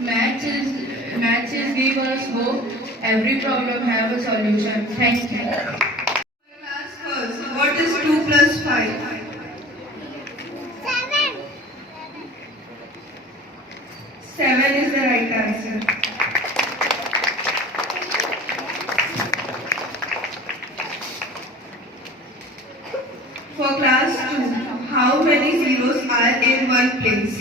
Maths is give us hope. Every problem have a solution. Thank you. Class first. What is 2 plus 5? 7 is the right answer. For class 2, how many zeros are in one place?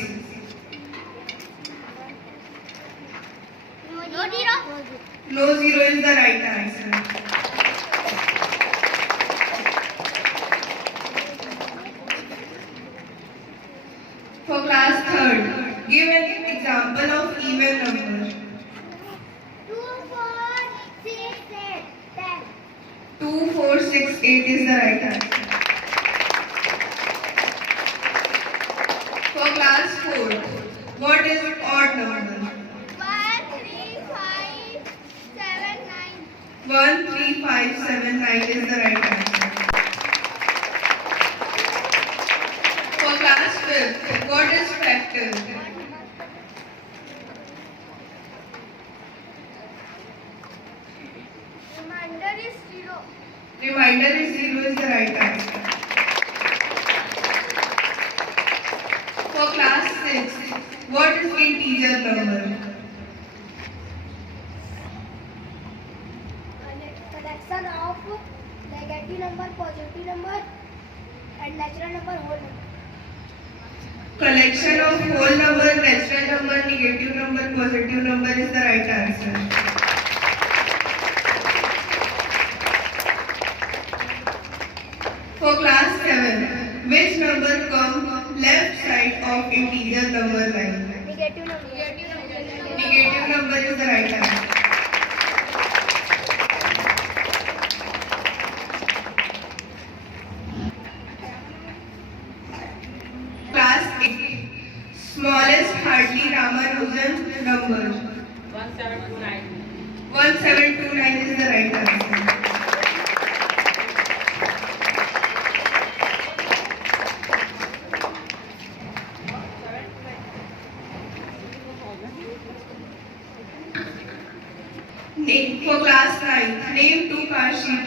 No zero is the right answer. For class 3rd, give an example of even number. 2, 4, 6, 8 is the right answer. For class 4th, what is odd number? 1, 3, 5, 7, 9 is the right answer. For class 5th, what is factor? Reminder is 0 is the right answer. For class 6, what is integer number? Collection of negative number, positive number, and natural number, whole number. Collection of whole number, natural number, negative number, positive number is the right answer. For class 7, which number comes left side of integer number line? Negative number. Negative number is the right answer. Class 8, smallest Hartley Ramanujan number. 1729. 1729 is the right answer. For class 9, name two Cartesian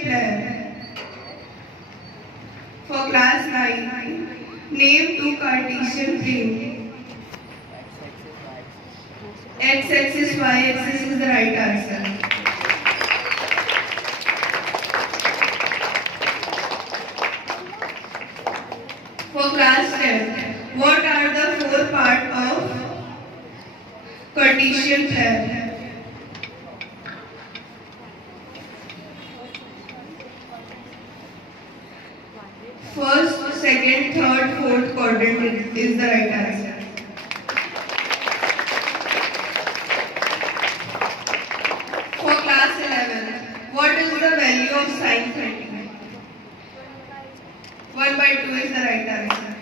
plan. For class 9, name two Cartesian plane. X-axis, Y-axis is the right answer. For class 10, what are the four parts of Cartesian plan? First, second, third, fourth quadrant is the right answer. For class 11, what is the value of sine 30? 1/2 is the right answer.